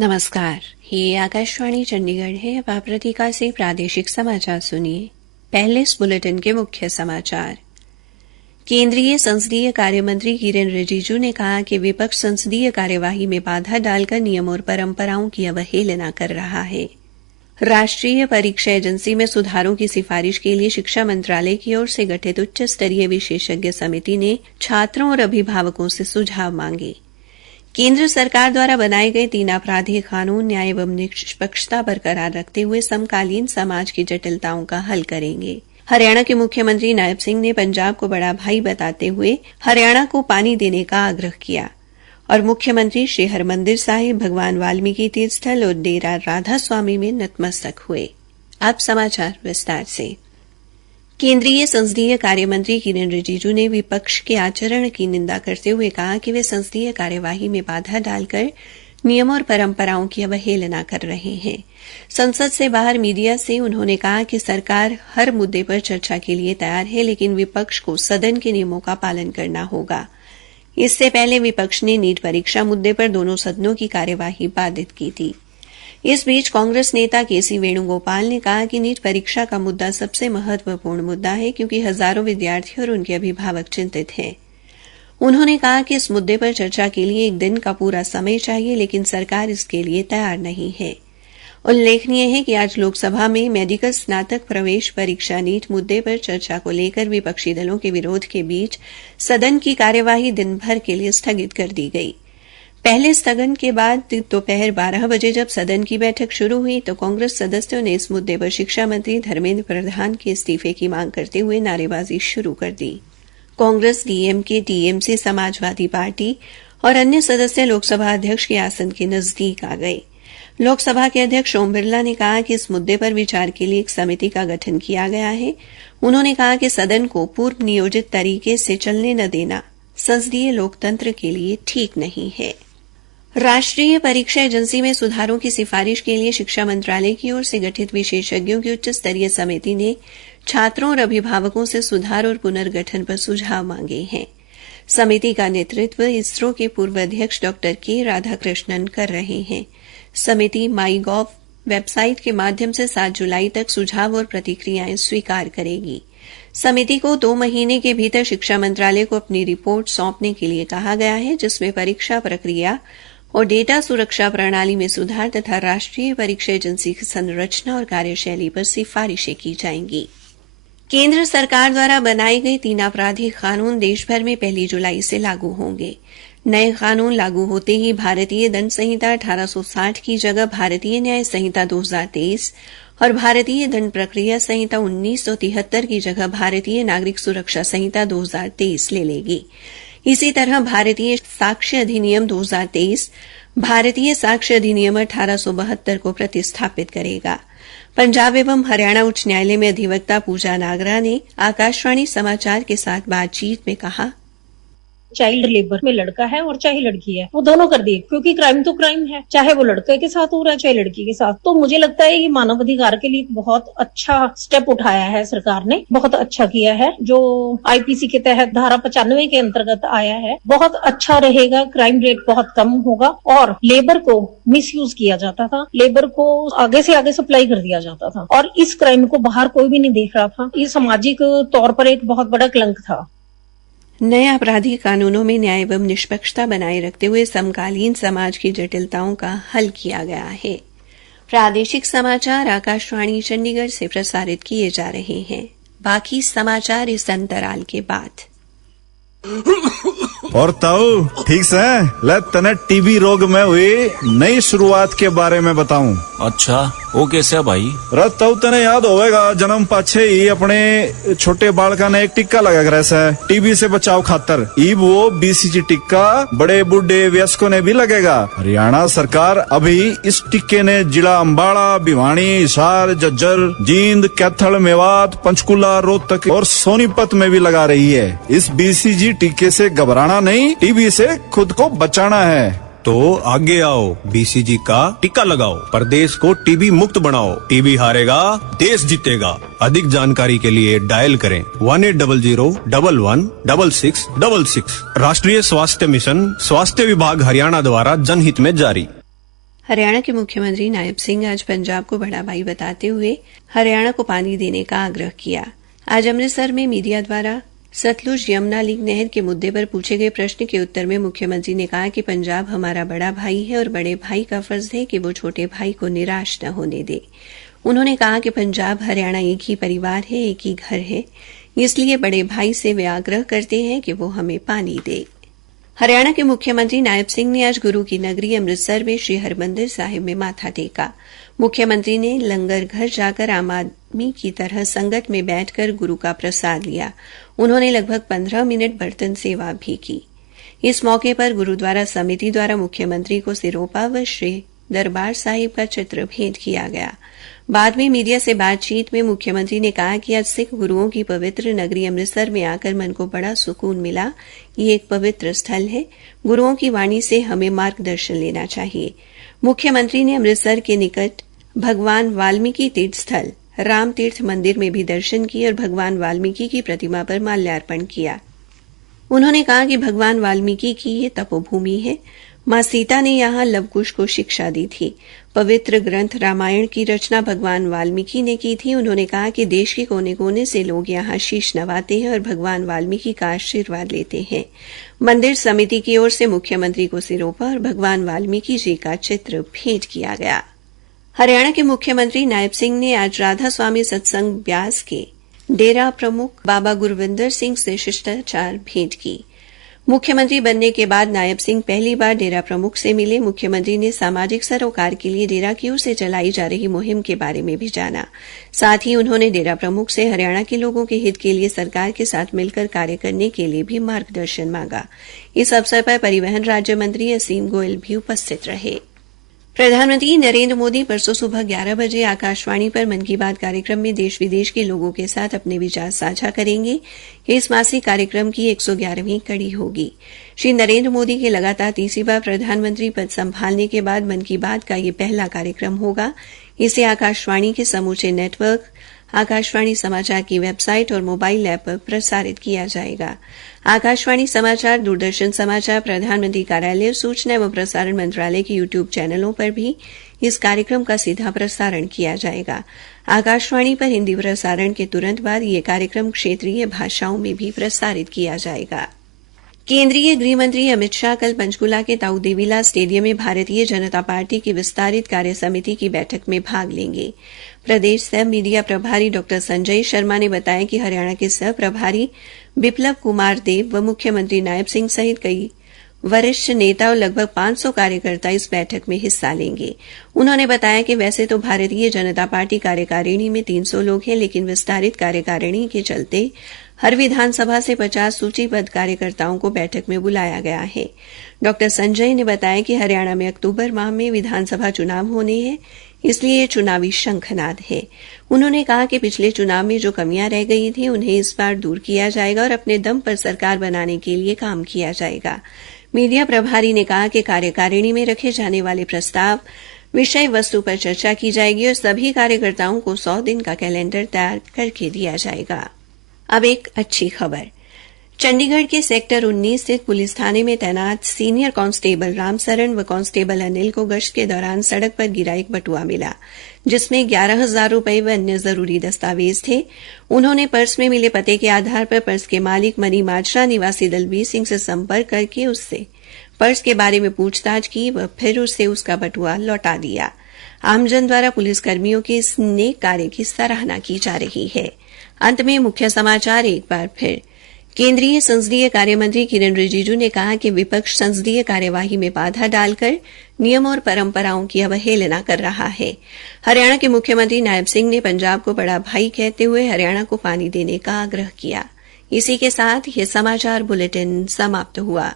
नमस्कार, ये आकाशवाणी चंडीगढ़ है। अब आप प्रतिका से प्रादेशिक समाचार सुनिए। पहले इस बुलेटिन के मुख्य समाचार। केंद्रीय संसदीय कार्य मंत्री किरेन रिजिजू ने कहा कि विपक्ष संसदीय कार्यवाही में बाधा डालकर नियम और परंपराओं की अवहेलना कर रहा है। राष्ट्रीय परीक्षा एजेंसी में सुधारों की सिफारिश के लिए शिक्षा मंत्रालय की ओर से गठित उच्च स्तरीय विशेषज्ञ समिति ने छात्रों और अभिभावकों से सुझाव मांगे। केंद्र सरकार द्वारा बनाए गए 3 आपराधिक कानून न्याय एवं निष्पक्षता बरकरार रखते हुए समकालीन समाज की जटिलताओं का हल करेंगे। हरियाणा के मुख्यमंत्री नायब सिंह ने पंजाब को बड़ा भाई बताते हुए हरियाणा को पानी देने का आग्रह किया और मुख्यमंत्री श्री हरमंदिर साहिब, भगवान वाल्मीकि तीर्थ स्थल और डेरा राधा स्वामी में नतमस्तक हुए। अब समाचार विस्तार से। केंद्रीय संसदीय कार्य मंत्री किरेन रिजिजू ने विपक्ष के आचरण की निंदा करते हुए कहा कि वे संसदीय कार्यवाही में बाधा डालकर नियमों और परंपराओं की अवहेलना कर रहे हैं। संसद से बाहर मीडिया से उन्होंने कहा कि सरकार हर मुद्दे पर चर्चा के लिए तैयार है, लेकिन विपक्ष को सदन के नियमों का पालन करना होगा। इससे पहले विपक्ष ने नीट परीक्षा मुद्दे पर दोनों सदनों की कार्यवाही बाधित की थी। इस बीच कांग्रेस नेता केसी वेणुगोपाल ने कहा कि नीट परीक्षा का मुद्दा सबसे महत्वपूर्ण मुद्दा है, क्योंकि हजारों विद्यार्थी और उनके अभिभावक चिंतित हैं। उन्होंने कहा कि इस मुद्दे पर चर्चा के लिए 1 दिन का पूरा समय चाहिए, लेकिन सरकार इसके लिए तैयार नहीं है। उल्लेखनीय है कि आज लोकसभा में मेडिकल स्नातक प्रवेश परीक्षा नीट मुद्दे पर चर्चा को लेकर विपक्षी दलों के विरोध के बीच सदन की कार्यवाही दिन भर के लिए स्थगित कर दी गई। पहले स्थगन के बाद दोपहर 12 बजे जब सदन की बैठक शुरू हुई तो कांग्रेस सदस्यों ने इस मुद्दे पर शिक्षा मंत्री धर्मेंद्र प्रधान के इस्तीफे की मांग करते हुए नारेबाजी शुरू कर दी। कांग्रेस, डीएमके, टीएमसी, समाजवादी पार्टी और अन्य सदस्य लोकसभा अध्यक्ष के आसन के नजदीक आ गए। लोकसभा के अध्यक्ष ओम बिरला ने कहा कि इस मुद्दे पर विचार के लिए एक समिति का गठन किया गया है। उन्होंने कहा कि सदन को पूर्व नियोजित तरीके से चलने न देना संसदीय लोकतंत्र के लिए ठीक नहीं है। राष्ट्रीय परीक्षा एजेंसी में सुधारों की सिफारिश के लिए शिक्षा मंत्रालय की ओर से गठित विशेषज्ञों की उच्च स्तरीय समिति ने छात्रों और अभिभावकों से सुधार और पुनर्गठन पर सुझाव मांगे हैं। समिति का नेतृत्व इसरो के पूर्व अध्यक्ष डॉ के राधाकृष्णन कर रहे हैं। समिति माईगॉव वेबसाइट के माध्यम से 7 जुलाई तक सुझाव और प्रतिक्रियाएं स्वीकार करेगी। समिति को 2 महीने के भीतर शिक्षा मंत्रालय को अपनी रिपोर्ट सौंपने के लिए कहा गया है, जिसमें परीक्षा प्रक्रिया और डेटा सुरक्षा प्रणाली में सुधार तथा राष्ट्रीय परीक्षा एजेंसी की संरचना और कार्यशैली पर सिफारिशें की जाएंगी। केंद्र सरकार द्वारा बनाए गए 3 आपराधिक कानून देश भर में 1 जुलाई से लागू होंगे। नए कानून लागू होते ही भारतीय दंड संहिता 1860 की जगह भारतीय न्याय संहिता 2023 और भारतीय दंड प्रक्रिया संहिता 1973 की जगह भारतीय नागरिक सुरक्षा संहिता 2023 ले लेगी। इसी तरह भारतीय साक्ष्य अधिनियम 2023 भारतीय साक्ष्य अधिनियम 1872 को प्रतिस्थापित करेगा। पंजाब एवं हरियाणा उच्च न्यायालय में अधिवक्ता पूजा नागरा ने आकाशवाणी समाचार के साथ बातचीत में कहा, चाइल्ड लेबर में लड़का है और चाहे लड़की है, वो दोनों कर दिए, क्योंकि क्राइम तो क्राइम है, चाहे वो लड़के के साथ हो रहा है चाहे लड़की के साथ। तो मुझे लगता है कि मानव अधिकार के लिए बहुत अच्छा स्टेप उठाया है सरकार ने, बहुत अच्छा किया है। जो आईपीसी के तहत धारा 95 के अंतर्गत आया है, बहुत अच्छा रहेगा। क्राइम रेट बहुत कम होगा और लेबर को मिसयूज किया जाता था, लेबर को आगे से आगे सप्लाई कर दिया जाता था और इस क्राइम को बाहर कोई भी नहीं देख रहा था। ये सामाजिक तौर पर एक बहुत बड़ा कलंक था। नए आपराधिक कानूनों में न्याय एवं निष्पक्षता बनाए रखते हुए समकालीन समाज की जटिलताओं का हल किया गया है। प्रादेशिक समाचार आकाशवाणी चंडीगढ़ से प्रसारित किए जा रहे हैं। बाकी समाचार इस अंतराल के बाद। और ताऊ ठीक से ले तने टीबी रोग में हुई नई शुरुआत के बारे में बताऊं। अच्छा, वो कैसे है भाई? ताऊ तने याद होगा जन्म पाछे ही अपने छोटे बालका ने एक टिक्का लगा कर ऐसा टीबी से बचाव खातर। ई वो बीसीजी टिक्का बड़े बूढ़े वयस्कों ने भी लगेगा। हरियाणा सरकार अभी इस टिक्के ने जिला अम्बाड़ा, भिवानी, हिसार, झज्जर, जींद, कैथल, मेवात, पंचकुला, रोहतक और सोनीपत में भी लगा रही है। इस बीसीजी टीके से घबराना नहीं, टीबी से खुद को बचाना है। तो आगे आओ, बीसीजी का टीका लगाओ, प्रदेश को टीबी मुक्त बनाओ। टीबी हारेगा, देश जीतेगा। अधिक जानकारी के लिए डायल करें 1800-11-6666। राष्ट्रीय स्वास्थ्य मिशन, स्वास्थ्य विभाग हरियाणा द्वारा जनहित में जारी। हरियाणा के मुख्यमंत्री नायब सिंह आज पंजाब को बड़ा भाई बताते हुए हरियाणा को पानी देने का आग्रह किया। आज अमृतसर में मीडिया द्वारा सतलुज यमुना लिंक नहर के मुद्दे पर पूछे गए प्रश्न के उत्तर में मुख्यमंत्री ने कहा कि पंजाब हमारा बड़ा भाई है और बड़े भाई का फर्ज है कि वो छोटे भाई को निराश न होने दे। उन्होंने कहा कि पंजाब हरियाणा एक ही परिवार है, एक ही घर है, इसलिए बड़े भाई से वे आग्रह करते हैं कि वो हमें पानी दे। हरियाणा के मुख्यमंत्री नायब सिंह ने आज गुरु की नगरी अमृतसर में श्री हरमंदिर साहिब में माथा टेका। मुख्यमंत्री ने लंगर घर जाकर आम आदमी की तरह संगत में बैठकर गुरु का प्रसाद लिया। उन्होंने लगभग 15 मिनट बर्तन सेवा भी की। इस मौके पर गुरुद्वारा समिति द्वारा मुख्यमंत्री को सिरोपा व श्री दरबार साहिब का चित्र भेंट किया गया। बाद में मीडिया से बातचीत में मुख्यमंत्री ने कहा कि आज सिख गुरुओं की पवित्र नगरी अमृतसर में आकर मन को बड़ा सुकून मिला। ये एक पवित्र स्थल है। गुरुओं की वाणी से हमें मार्गदर्शन लेना चाहिए। मुख्यमंत्री ने अमृतसर के निकट भगवान वाल्मीकि तीर्थ स्थल राम तीर्थ मंदिर में भी दर्शन किए और भगवान वाल्मीकि की प्रतिमा पर माल्यार्पण किया। उन्होंने कहा कि भगवान वाल्मीकि की ये तपोभूमि है। मां सीता ने यहां लवकुश को शिक्षा दी थी। पवित्र ग्रंथ रामायण की रचना भगवान वाल्मीकि ने की थी। उन्होंने कहा कि देश के कोने कोने से लोग यहां शीश नवाते हैं और भगवान वाल्मीकि का आशीर्वाद लेते हैं। मंदिर समिति की ओर से मुख्यमंत्री को सिरोपा और भगवान वाल्मीकि जी का चित्र भेंट किया गया। हरियाणा के मुख्यमंत्री नायब सिंह ने आज राधा स्वामी सत्संग ब्यास के डेरा प्रमुख बाबा गुरविंदर सिंह से शिष्टाचार भेंट की। मुख्यमंत्री बनने के बाद नायब सिंह पहली बार डेरा प्रमुख से मिले। मुख्यमंत्री ने सामाजिक सरोकार के लिए डेरा की ओर से चलाई जा रही मुहिम के बारे में भी जाना। साथ ही उन्होंने डेरा प्रमुख से हरियाणा के लोगों के हित के लिए सरकार के साथ मिलकर कार्य करने के लिए भी मार्गदर्शन मांगा। इस अवसर पर परिवहन राज्य मंत्री असीम गोयल भी उपस्थित रहे। प्रधानमंत्री नरेंद्र मोदी परसों सुबह 11 बजे आकाशवाणी पर मन की बात कार्यक्रम में देश विदेश के लोगों के साथ अपने विचार साझा करेंगे। इस मासिक कार्यक्रम की 111वीं कड़ी होगी। श्री नरेंद्र मोदी के लगातार तीसरी बार प्रधानमंत्री पद संभालने के बाद मन की बात का यह पहला कार्यक्रम होगा। इसे आकाशवाणी के समूचे नेटवर्क, आकाशवाणी समाचार की वेबसाइट और मोबाइल ऐप पर प्रसारित किया जाएगा। आकाशवाणी समाचार, दूरदर्शन समाचार, प्रधानमंत्री कार्यालय, सूचना एवं प्रसारण मंत्रालय के यूट्यूब चैनलों पर भी इस कार्यक्रम का सीधा प्रसारण किया जाएगा। आकाशवाणी पर हिंदी प्रसारण के तुरंत बाद यह कार्यक्रम क्षेत्रीय भाषाओं में भी प्रसारित किया जाएगा। केंद्रीय गृह मंत्री अमित शाह कल पंचकुला के ताऊ देवीलाल स्टेडियम में भारतीय जनता पार्टी की विस्तारित कार्य समिति की बैठक में भाग लेंगे। प्रदेश सह मीडिया प्रभारी डॉ संजय शर्मा ने बताया कि हरियाणा के सह प्रभारी बिप्लब कुमार देव व मुख्यमंत्री नायब सिंह सहित कई वरिष्ठ नेता और लगभग 500 कार्यकर्ता इस बैठक में हिस्सा लेंगे। उन्होंने बताया कि वैसे तो भारतीय जनता पार्टी कार्यकारिणी में 300 लोग हैं, लेकिन विस्तारित कार्यकारिणी के चलते हर विधानसभा से 50 सूचीबद्ध कार्यकर्ताओं को बैठक में बुलाया गया है। डॉ संजय ने बताया कि हरियाणा में अक्टूबर माह में विधानसभा चुनाव होने हैं, इसलिए ये चुनावी शंखनाद है। उन्होंने कहा कि पिछले चुनाव में जो कमियां रह गई थी उन्हें इस बार दूर किया जाएगा और अपने दम पर सरकार बनाने के लिए काम किया जाएगा। मीडिया प्रभारी ने कहा कि कार्यकारिणी में रखे जाने वाले प्रस्ताव विषय वस्तु पर चर्चा की जाएगी और सभी कार्यकर्ताओं को 100 दिन का कैलेंडर तैयार करके दिया जाएगा। अब एक अच्छी खबर। चंडीगढ़ के सेक्टर 19 स्थित पुलिस थाने में तैनात सीनियर कांस्टेबल रामसरण व कांस्टेबल अनिल को गश्त के दौरान सड़क पर गिरा एक बटुआ मिला, जिसमें 11,000 रुपए व अन्य जरूरी दस्तावेज थे। उन्होंने पर्स में मिले पते के आधार पर पर्स के मालिक मनी माजरा निवासी दलबीर सिंह से संपर्क करके उससे पर्स के बारे में पूछताछ की व फिर उससे उसका बटुआ लौटा दिया। आमजन द्वारा पुलिसकर्मियों के इस नेक कार्य की सराहना की जा रही है। अंत में मुख्य समाचार एक बार फिर। केंद्रीय संसदीय कार्य मंत्री किरेन रिजिजू ने कहा कि विपक्ष संसदीय कार्यवाही में बाधा डालकर नियम और परंपराओं की अवहेलना कर रहा है। हरियाणा के मुख्यमंत्री नायब सिंह ने पंजाब को बड़ा भाई कहते हुए हरियाणा को पानी देने का आग्रह किया। इसी के साथ यह समाचार बुलेटिन समाप्त हुआ।